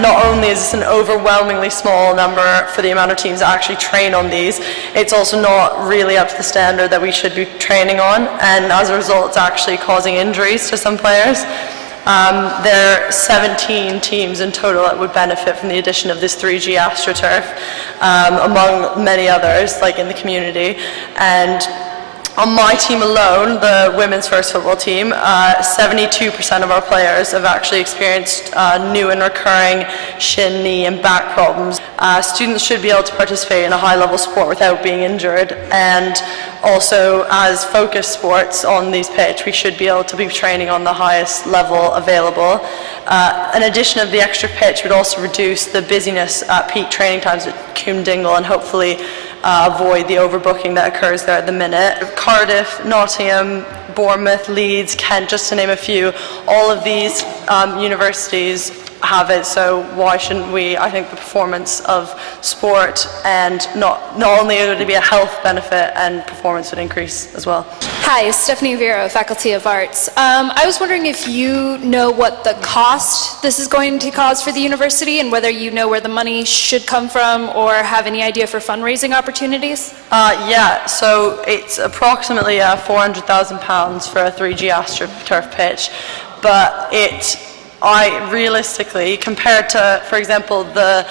And not only is this an overwhelmingly small number for the amount of teams that actually train on these, it's also not really up to the standard that we should be training on, and as a result it's actually causing injuries to some players. There are 17 teams in total that would benefit from the addition of this 3G AstroTurf, among many others like in the community. And on my team alone, the women's first football team, 72% of our players have actually experienced new and recurring shin, knee and back problems. Students should be able to participate in a high-level sport without being injured, and also as focused sports on these pitch, we should be able to be training on the highest level available. An addition of the extra pitch would also reduce the busyness at peak training times at Coombe Dingle and hopefully avoid the overbooking that occurs there at the minute. Cardiff, Nottingham, Bournemouth, Leeds, Kent, just to name a few, all of these universities have it, so why shouldn't we? I think the performance of sport, and not only would it be a health benefit, and performance would increase as well. Hi, Stephanie Vero, Faculty of Arts. I was wondering if you know what the cost this is going to cause for the university, and whether you know where the money should come from, or have any idea for fundraising opportunities? Yeah, so it's approximately £400,000 for a 3G AstroTurf pitch, but realistically, compared to, for example, the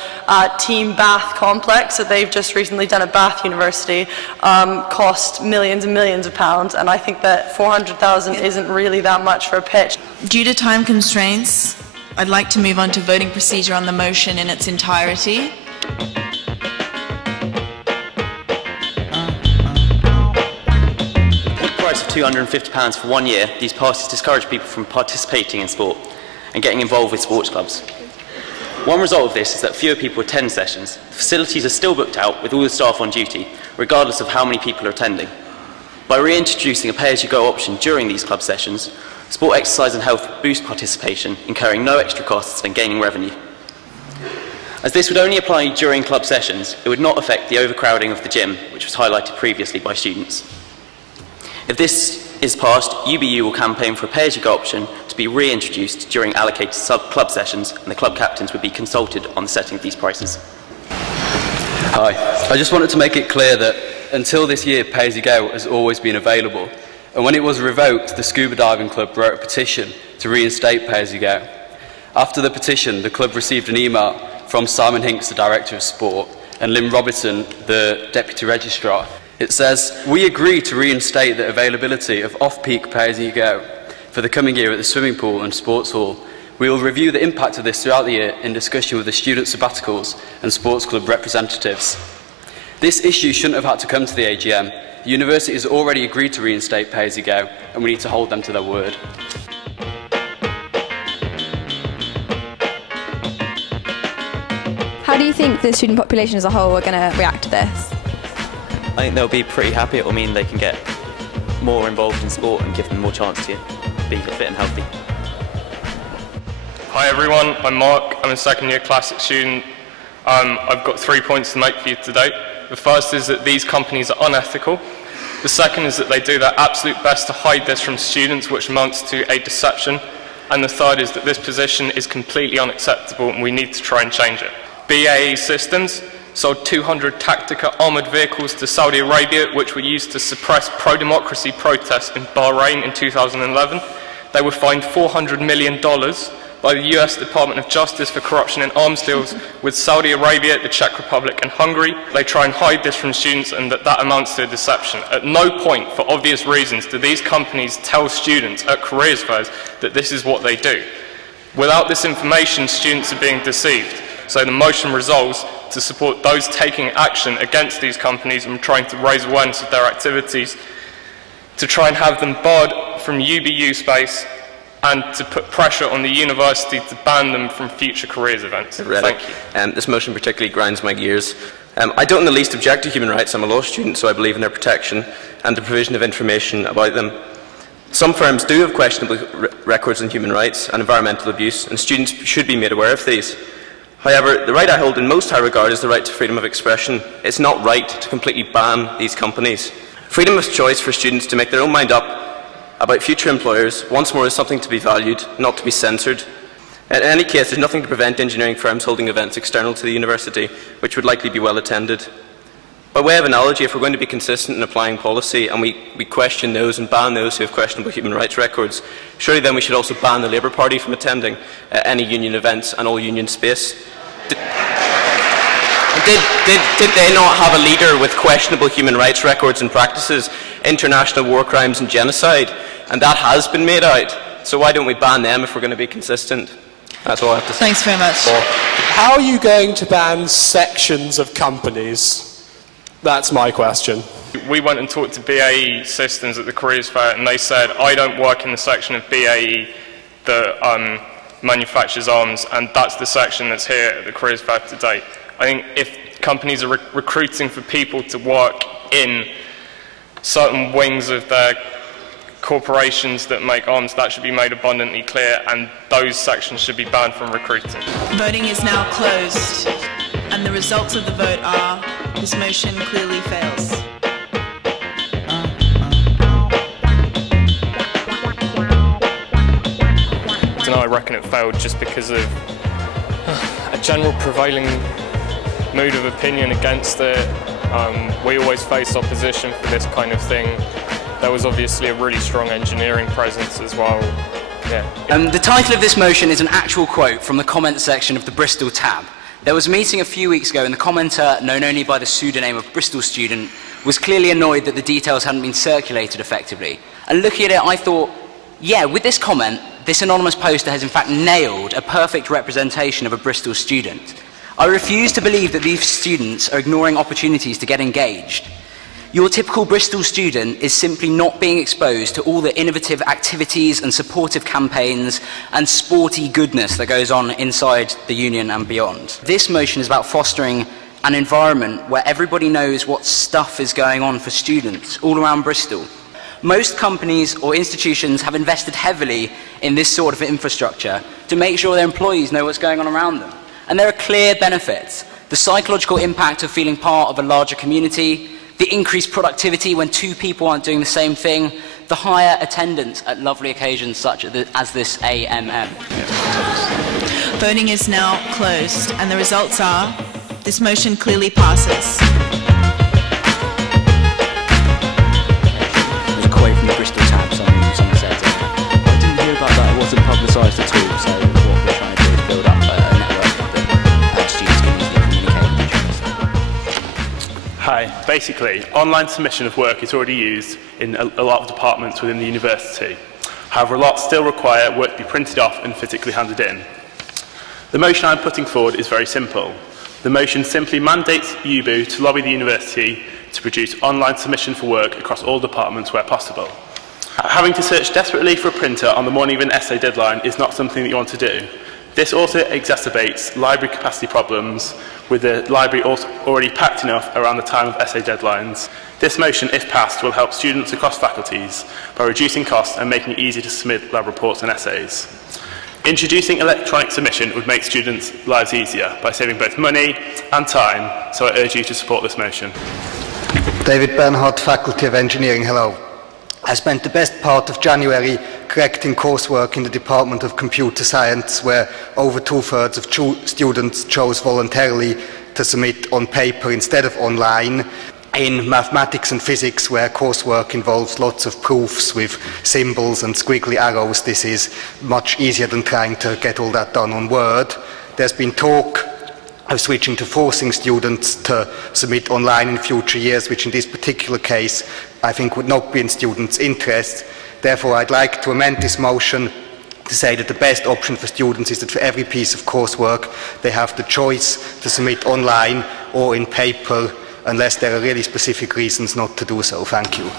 Team Bath complex that they've just recently done at Bath University, cost millions and millions of pounds, and I think that 400,000 isn't really that much for a pitch. Due to time constraints, I'd like to move on to voting procedure on the motion in its entirety. At the price of £250 for 1 year, these passes discourage people from participating in sport and getting involved with sports clubs. One result of this is that fewer people attend sessions. The facilities are still booked out with all the staff on duty, regardless of how many people are attending. By reintroducing a pay-as-you-go option during these club sessions, sport, exercise and health boost participation, incurring no extra costs and gaining revenue. As this would only apply during club sessions, it would not affect the overcrowding of the gym, which was highlighted previously by students. If this is passed, UBU will campaign for a pay-as-you-go option to be reintroduced during allocated club sessions, and the club captains would be consulted on the setting of these prices. Hi. I just wanted to make it clear that until this year, pay-as-you-go has always been available, and when it was revoked, the Scuba Diving Club wrote a petition to reinstate pay-as-you-go. After the petition, the club received an email from Simon Hinks, the Director of Sport, and Lynn Robertson, the Deputy Registrar. It says, "We agree to reinstate the availability of off-peak pay-as-you-go for the coming year at the swimming pool and sports hall. We will review the impact of this throughout the year in discussion with the student sabbaticals and sports club representatives." This issue shouldn't have had to come to the AGM. The university has already agreed to reinstate pay-as-you-go, and we need to hold them to their word. How do you think the student population as a whole are going to react to this? I think they'll be pretty happy. It will mean they can get more involved in sport and give them more chance to be fit and healthy. Hi everyone, I'm Mark. I'm a second-year classics student. I've got 3 points to make for you today. The first is that these companies are unethical. The second is that they do their absolute best to hide this from students, which amounts to a deception. And the third is that this position is completely unacceptable and we need to try and change it. BAE Systems sold 200 Tactica armoured vehicles to Saudi Arabia, which were used to suppress pro-democracy protests in Bahrain in 2011. They were fined $400 million by the US Department of Justice for corruption in arms deals with Saudi Arabia, the Czech Republic and Hungary. They try and hide this from students, and that amounts to a deception. At no point, for obvious reasons, do these companies tell students at careers fairs that this is what they do. Without this information, students are being deceived. So the motion resolves to support those taking action against these companies and trying to raise awareness of their activities, to try and have them barred from UBU space, and to put pressure on the university to ban them from future careers events. Thank you. This motion particularly grinds my gears. I don't in the least object to human rights. I'm a law student, so I believe in their protection and the provision of information about them. Some firms do have questionable records on human rights and environmental abuse, and students should be made aware of these. However, the right I hold in most high regard is the right to freedom of expression. It's not right to completely ban these companies. Freedom of choice for students to make their own mind up about future employers once more is something to be valued, not to be censored. In any case, there's nothing to prevent engineering firms holding events external to the university, which would likely be well attended. By way of analogy, if we're going to be consistent in applying policy and we question those and ban those who have questionable human rights records, surely then we should also ban the Labour Party from attending any union events and all union space. Did they not have a leader with questionable human rights records and practices, international war crimes and genocide? And that has been made out. So why don't we ban them if we're going to be consistent? That's all I have to say. Thanks very much. How are you going to ban sections of companies? That's my question. We went and talked to BAE Systems at the Careers Fair, and they said, I don't work in the section of BAE that manufactures arms, and that's the section that's here at the Careers Fair today. I think if companies are recruiting for people to work in certain wings of their corporations that make arms, that should be made abundantly clear, and those sections should be banned from recruiting. Voting is now closed, and the results of the vote are this motion clearly fails. I reckon it failed just because of a general prevailing mood of opinion against it. We always face opposition for this kind of thing. There was obviously a really strong engineering presence as well. Yeah. The title of this motion is an actual quote from the comment section of the Bristol Tab. There was a meeting a few weeks ago and the commenter, known only by the pseudonym of Bristol Student, was clearly annoyed that the details hadn't been circulated effectively. And looking at it, I thought, yeah, with this comment, this anonymous poster has in fact nailed a perfect representation of a Bristol student. I refuse to believe that these students are ignoring opportunities to get engaged. Your typical Bristol student is simply not being exposed to all the innovative activities and supportive campaigns and sporty goodness that goes on inside the union and beyond. This motion is about fostering an environment where everybody knows what stuff is going on for students all around Bristol. Most companies or institutions have invested heavily in this sort of infrastructure to make sure their employees know what's going on around them. And there are clear benefits. The psychological impact of feeling part of a larger community, the increased productivity when two people aren't doing the same thing, the higher attendance at lovely occasions such as this AMM. Voting is now closed, and the results are this motion clearly passes. There's a quote from the Bristol Tab, someone said, I didn't hear about that, it wasn't publicised at all, so what we're trying to do is build up a network that students can easily communicate with each other. Hi. Basically, online submission of work is already used in a lot of departments within the university. However, a lot still require work to be printed off and physically handed in. The motion I'm putting forward is very simple. The motion simply mandates UoB to lobby the university to produce online submission for work across all departments where possible. Having to search desperately for a printer on the morning of an essay deadline is not something that you want to do. This also exacerbates library capacity problems, with the library already packed enough around the time of essay deadlines. This motion, if passed, will help students across faculties by reducing costs and making it easy to submit lab reports and essays. Introducing electronic submission would make students' lives easier by saving both money and time, so I urge you to support this motion. David Bernhardt, Faculty of Engineering, hello. I spent the best part of January correcting coursework in the Department of Computer Science, where over 2/3 of students chose voluntarily to submit on paper instead of online. In mathematics and physics, where coursework involves lots of proofs with symbols and squiggly arrows, this is much easier than trying to get all that done on Word. There's been talk of switching to forcing students to submit online in future years, which in this particular case I think would not be in students' interest. Therefore, I'd like to amend this motion to say that the best option for students is that for every piece of coursework they have the choice to submit online or in paper, unless there are really specific reasons not to do so. Thank you.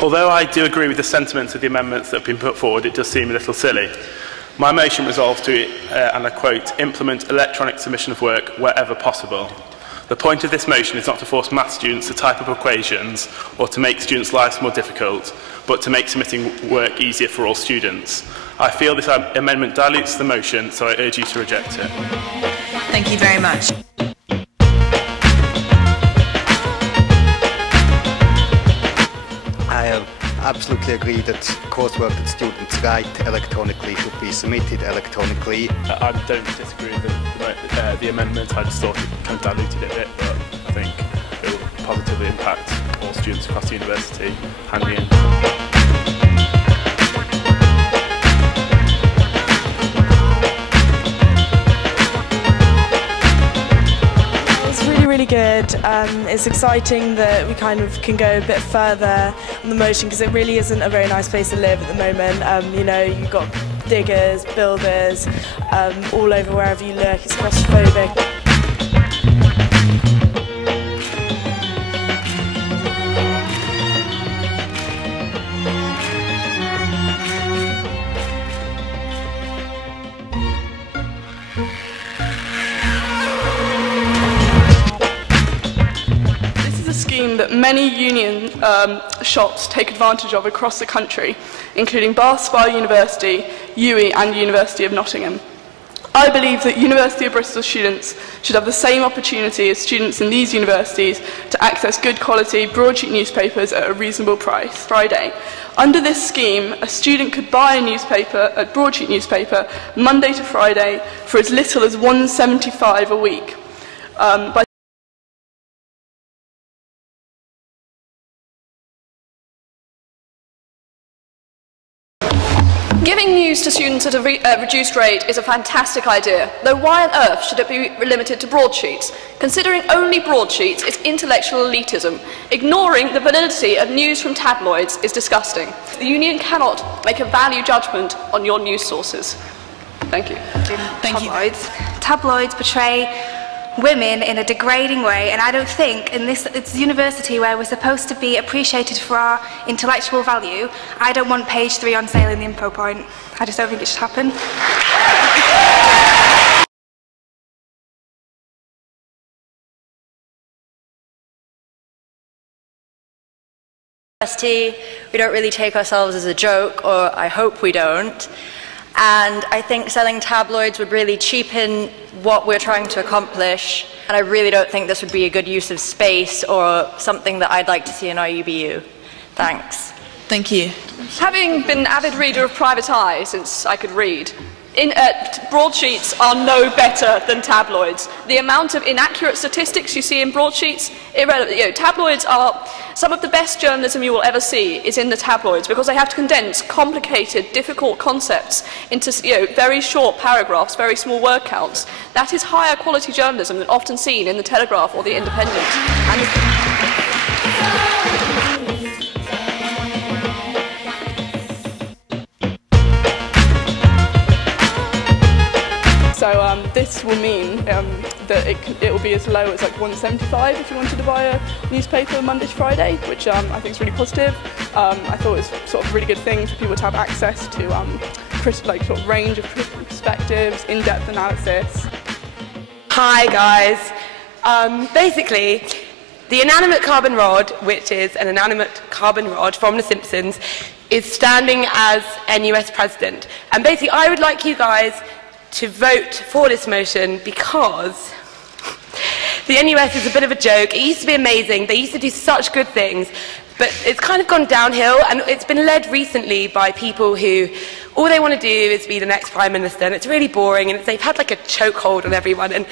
Although I do agree with the sentiments of the amendments that have been put forward, it does seem a little silly. My motion resolves to, and I quote, implement electronic submission of work wherever possible. The point of this motion is not to force maths students to type up equations or to make students' lives more difficult, but to make submitting work easier for all students. I feel this amendment dilutes the motion, so I urge you to reject it. Thank you very much. absolutely agree that coursework that students write electronically should be submitted electronically. I don't disagree with the amendment. I just thought it kind of diluted it a bit, but I think it will positively impact all students across the university, handing in. Really good. It's exciting that we kind of can go a bit further on the motion, because it really isn't a very nice place to live at the moment. You know, you've got diggers, builders, all over wherever you look. It's claustrophobic. That many union shops take advantage of across the country, including Bath Spa University, UE and University of Nottingham. I believe that University of Bristol students should have the same opportunity as students in these universities to access good quality broadsheet newspapers at a reasonable price. Friday. Under this scheme, a student could buy a broadsheet newspaper Monday to Friday for as little as £1.75 a week. Giving news to students at a reduced rate is a fantastic idea, though why on earth should it be limited to broadsheets? Considering only broadsheets is intellectual elitism. Ignoring the validity of news from tabloids is disgusting. The union cannot make a value judgment on your news sources. Thank you. Thank you. Tabloids portray women in a degrading way, and I don't think it's a university where we're supposed to be appreciated for our intellectual value. I don't want page 3 on sale in the info point. I just don't think it should happen. We don't really take ourselves as a joke, or I hope we don't. And I think selling tabloids would really cheapen what we're trying to accomplish. And I really don't think this would be a good use of space or something that I'd like to see in our UBU. Thanks. Thank you. Having been an avid reader of Private Eye since I could read, broadsheets are no better than tabloids. The amount of inaccurate statistics you see in broadsheets, irrelevant. You know, tabloids are some of the best journalism you will ever see is in the tabloids, because they have to condense complicated, difficult concepts into very short paragraphs, very small word counts. That is higher quality journalism than often seen in the Telegraph or the Independent. So this will mean that it will be as low as like £1.75 if you wanted to buy a newspaper Monday to Friday, which I think is really positive. I thought it was sort of a really good thing for people to have access to sort of range of critical perspectives, in-depth analysis. Hi guys. Basically, the inanimate carbon rod, which is an inanimate carbon rod from The Simpsons, is standing as NUS president. And basically, I would like you guys to vote for this motion because the NUS is a bit of a joke. It used to be amazing. They used to do such good things, but it's kind of gone downhill, and it's been led recently by people who all they want to do is be the next Prime Minister, and it's really boring, and they've had like a chokehold on everyone. And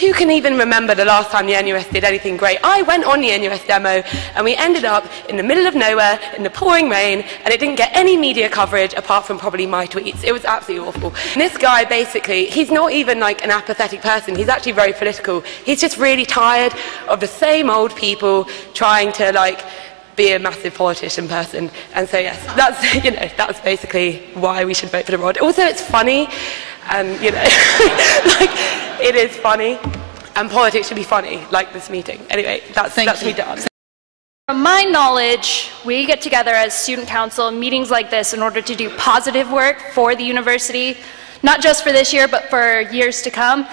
who can even remember the last time the NUS did anything great? I went on the NUS demo, and we ended up in the middle of nowhere, in the pouring rain, and it didn't get any media coverage apart from probably my tweets. It was absolutely awful. And this guy, basically, he's not even like an apathetic person. He's actually very political. He's just really tired of the same old people trying to, like, be a massive politician person. And so, yes, that's basically why we should vote for the rod. Also, it's funny. And, like, it is funny, and politics should be funny, like this meeting. Anyway, that's me done. From my knowledge, we get together as student council in meetings like this in order to do positive work for the university, not just for this year, but for years to come.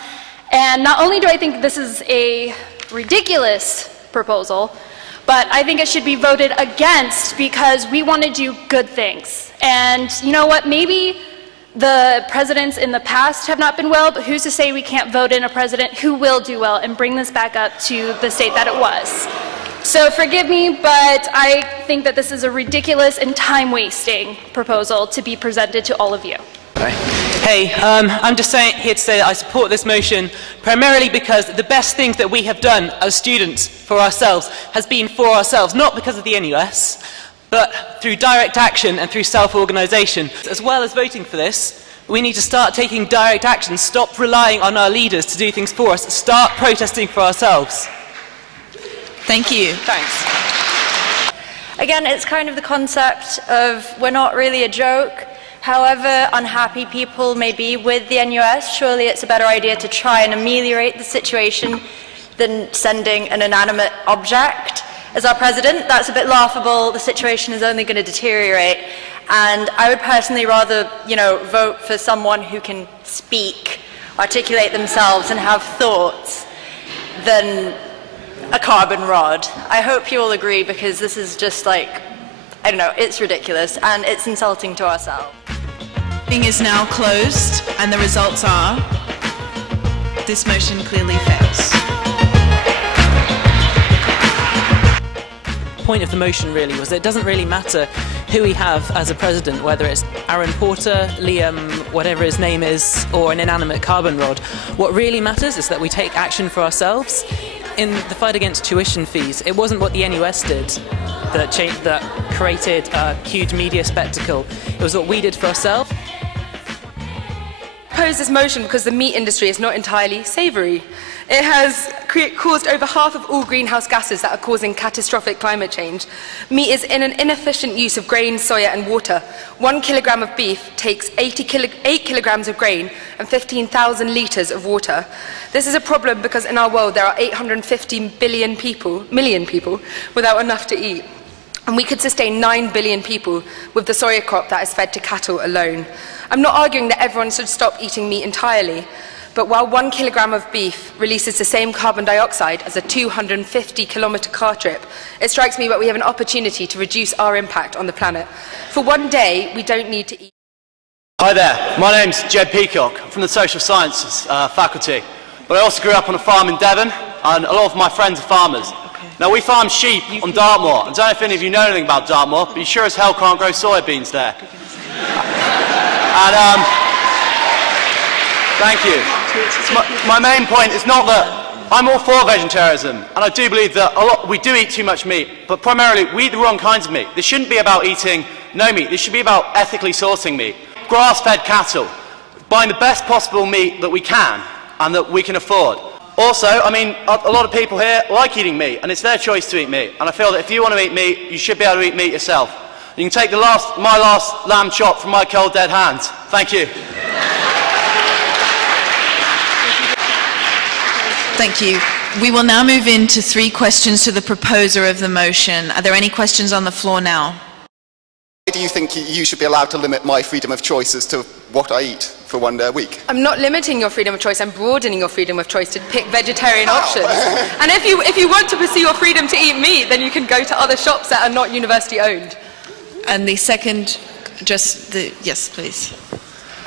And not only do I think this is a ridiculous proposal, but I think it should be voted against because we want to do good things. And you know what, maybe the presidents in the past have not been well, but who's to say we can't vote in a president who will do well and bring this back up to the state that it was. So forgive me, but I think that this is a ridiculous and time-wasting proposal to be presented to all of you. Hey, I'm just here to say that I support this motion primarily because the best things that we have done as students for ourselves has been for ourselves, not because of the NUS, but through direct action and through self-organisation. As well as voting for this, we need to start taking direct action, stop relying on our leaders to do things for us, start protesting for ourselves. Thank you. Thanks. Again, it's kind of the concept of we're not really a joke. However unhappy people may be with the NUS, surely it's a better idea to try and ameliorate the situation than sending an inanimate object as our president. That's a bit laughable. The situation is only going to deteriorate. And I would personally rather, vote for someone who can speak, articulate themselves and have thoughts than a carbon rod. I hope you all agree, because this is just like, I don't know, it's ridiculous and it's insulting to ourselves. Voting is now closed, and the results are this motion clearly fails. The point of the motion really was that it doesn't really matter who we have as a president, whether it's Aaron Porter, Liam, whatever his name is, or an inanimate carbon rod. What really matters is that we take action for ourselves. In the fight against tuition fees, it wasn't what the NUS did that created a huge media spectacle. It was what we did for ourselves. I oppose this motion because the meat industry is not entirely savoury. It has caused over half of all greenhouse gases that are causing catastrophic climate change. Meat is in an inefficient use of grain, soya and water. 1 kilogram of beef takes 8 kilograms of grain and 15,000 litres of water. This is a problem because in our world there are 850 million people without enough to eat. And we could sustain 9 billion people with the soya crop that is fed to cattle alone. I'm not arguing that everyone should stop eating meat entirely, but while 1 kilogram of beef releases the same carbon dioxide as a 250-kilometre car trip, it strikes me that we have an opportunity to reduce our impact on the planet. For one day, we don't need to eat. Hi there, my name's Jed Peacock. I'm from the Social Sciences faculty, but I also grew up on a farm in Devon, and a lot of my friends are farmers. Now, we farm sheep on Dartmoor. I don't know if any of you know anything about Dartmoor, but you sure as hell can't grow soybeans there. And, thank you. My main point is not that I'm all for vegetarianism, and I do believe that we do eat too much meat, but primarily we eat the wrong kinds of meat. This shouldn't be about eating no meat. This should be about ethically sourcing meat. Grass-fed cattle, buying the best possible meat that we can and that we can afford. Also, I mean, a lot of people here like eating meat, and it's their choice to eat meat. And I feel that if you want to eat meat, you should be able to eat meat yourself. You can take my last lamb chop from my cold dead hands. Thank you. Thank you. We will now move into 3 questions to the proposer of the motion. Are there any questions on the floor now? Why do you think you should be allowed to limit my freedom of choice as to what I eat for one day a week? I'm not limiting your freedom of choice, I'm broadening your freedom of choice to pick vegetarian options. And if you want to pursue your freedom to eat meat, then you can go to other shops that are not university owned. And the second, yes, please.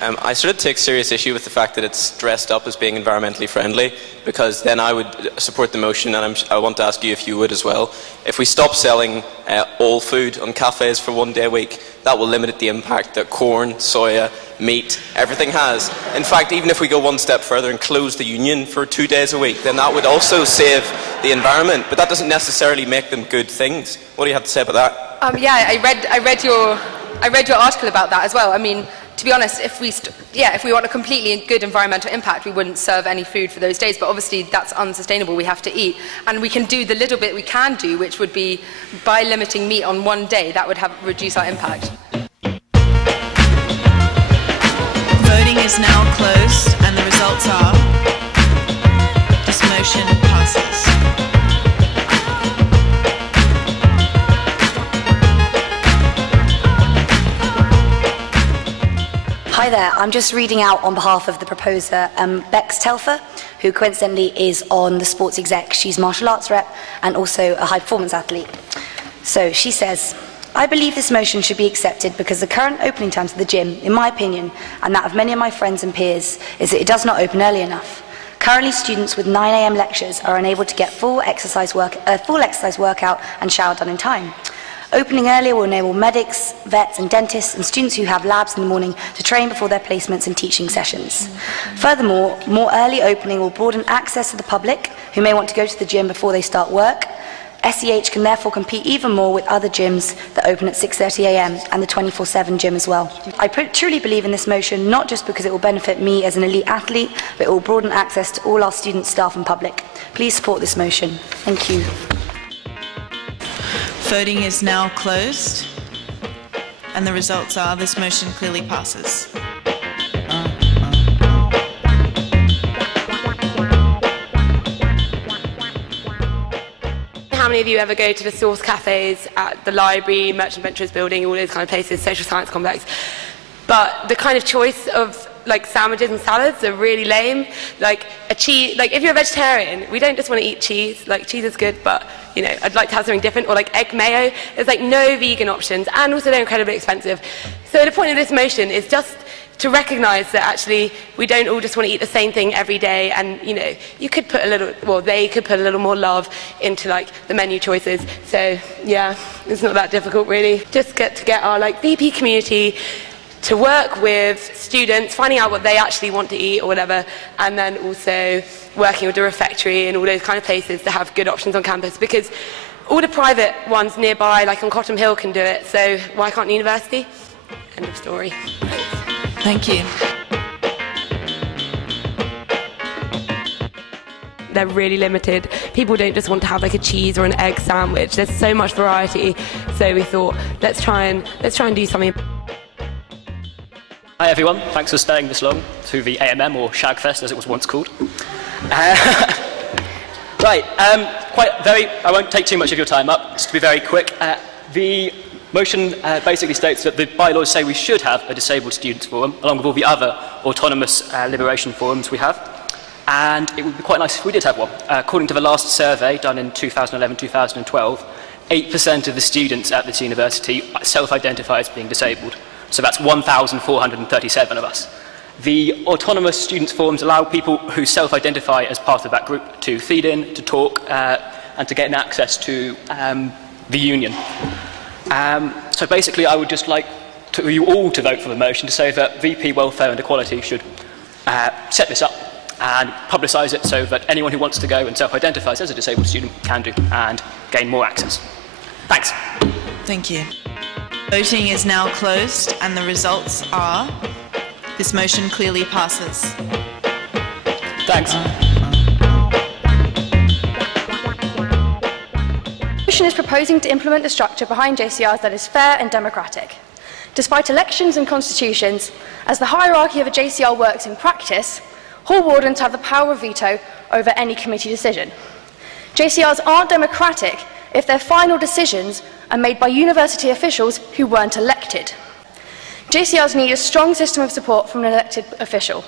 I sort of take serious issue with the fact that it's dressed up as being environmentally friendly, because then I would support the motion, and I want to ask you if you would as well. If we stop selling all food on cafes for one day a week, that will limit the impact that corn, soya, meat, everything has. In fact, even if we go one step further and close the union for 2 days a week, then that would also save the environment, but that doesn't necessarily make them good things. What do you have to say about that? Yeah, I read your article about that as well. I mean, to be honest, if we want a completely good environmental impact, we wouldn't serve any food for those days. But obviously, that's unsustainable. We have to eat, and we can do the little bit we can do, which would be by limiting meat on one day. That would reduce our impact. Voting is now closed, and the results are this motion passes. Hi there, I'm just reading out on behalf of the proposer, Bex Telfer, who coincidentally is on the sports exec. She's martial arts rep and also a high performance athlete. So she says, I believe this motion should be accepted because the current opening times of the gym, in my opinion, and that of many of my friends and peers, is that it does not open early enough. Currently, students with 9 a.m. lectures are unable to get full exercise workout and shower done in time. Opening earlier will enable medics, vets and dentists and students who have labs in the morning to train before their placements and teaching sessions. Furthermore, more early opening will broaden access to the public who may want to go to the gym before they start work. SEH can therefore compete even more with other gyms that open at 6:30 a.m. and the 24/7 gym as well. I truly believe in this motion, not just because it will benefit me as an elite athlete, but it will broaden access to all our students, staff and public. Please support this motion. Thank you. Voting is now closed, and the results are this motion clearly passes. How many of you ever go to the Source cafes at the library, Merchant Ventures building, all those kind of places, social science complex? But the kind of choice of like sandwiches and salads are really lame. Like a cheese, like if you're a vegetarian, we don't just want to eat cheese. Like cheese is good, but you know, I'd like to have something different. Or like egg mayo. There's like no vegan options, and also they're incredibly expensive. So the point of this motion is just to recognise that actually we don't all just want to eat the same thing every day, and you know, you could put a little, well, they could put a little more love into like the menu choices. So yeah, it's not that difficult really. Just get our like VP community to work with students, finding out what they actually want to eat or whatever, and then also working with the refectory and all those kind of places to have good options on campus, because all the private ones nearby, like on Cottam Hill, can do it, so why can't the university? End of story. Thank you. They're really limited. People don't just want to have like a cheese or an egg sandwich. There's so much variety, so we thought let's try and do something. Hi everyone, thanks for staying this long through the AMM, or Shagfest as it was once called. Right, I won't take too much of your time up, just to be very quick. The motion basically states that the bylaws say we should have a disabled students forum, along with all the other autonomous liberation forums we have. And it would be quite nice if we did have one. According to the last survey done in 2011-2012, 8% of the students at this university self-identify as being disabled. So that's 1,437 of us. The autonomous students forums allow people who self-identify as part of that group to feed in, to talk, and to get access to the union. So basically, I would just like you all to vote for the motion to say that VP Welfare and Equality should set this up and publicise it so that anyone who wants to go and self-identifies as a disabled student can do and gain more access. Thanks. Thank you. Voting is now closed, and the results are this motion clearly passes. Thanks. The motion is proposing to implement a structure behind JCRs that is fair and democratic. Despite elections and constitutions, as the hierarchy of a JCR works in practice, hall wardens have the power of veto over any committee decision. JCRs aren't democratic if their final decisions are made by university officials who weren't elected. JCRs need a strong system of support from an elected official.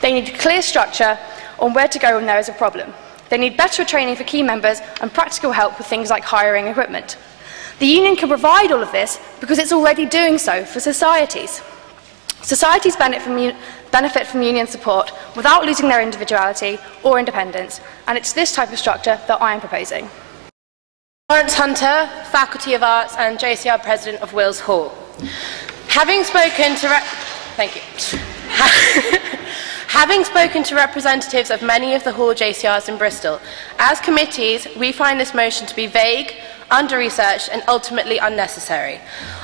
They need a clear structure on where to go when there is a problem. They need better training for key members and practical help with things like hiring equipment. The union can provide all of this because it's already doing so for societies. Societies benefit from union support without losing their individuality or independence, and it's this type of structure that I am proposing. Lawrence Hunter, Faculty of Arts and JCR President of Wills Hall. Having spoken to representatives of many of the Hall JCRs in Bristol, as committees, we find this motion to be vague, under-researched and ultimately unnecessary.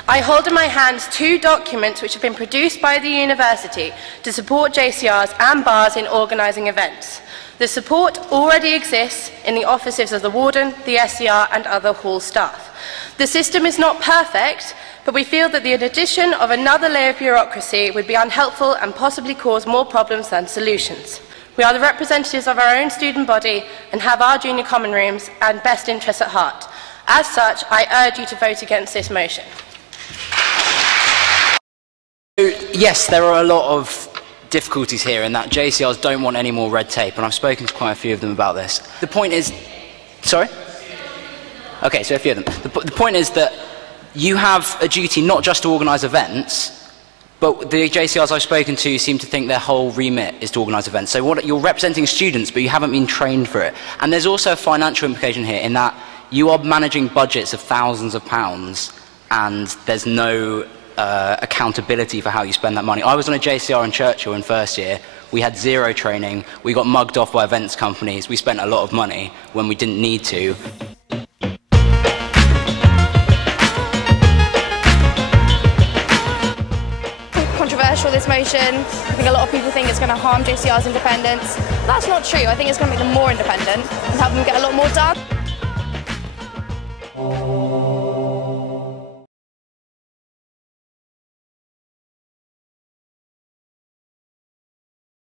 I hold in my hands 2 documents which have been produced by the university to support JCRs and bars in organising events. The support already exists in the offices of the warden, the SCR and other hall staff. The system is not perfect, but we feel that the addition of another layer of bureaucracy would be unhelpful and possibly cause more problems than solutions. We are the representatives of our own student body and have our junior common rooms and best interests at heart. As such, I urge you to vote against this motion. Yes, there are a lot of difficulties here in that JCRs don't want any more red tape, and I've spoken to quite a few of them about this. The point is... Sorry? Okay, so a few of them. The point is that you have a duty not just to organise events, But the JCRs I've spoken to seem to think their whole remit is to organise events. So you're representing students, but you haven't been trained for it. And there's also a financial implication here in that you are managing budgets of thousands of pounds, and there's no accountability for how you spend that money. I was on a JCR in Churchill in first year. We had zero training. We got mugged off by events companies. We spent a lot of money when we didn't need to. Controversial, this motion. I think a lot of people think it's going to harm JCR's independence. That's not true. I think it's going to make them more independent and help them get a lot more done.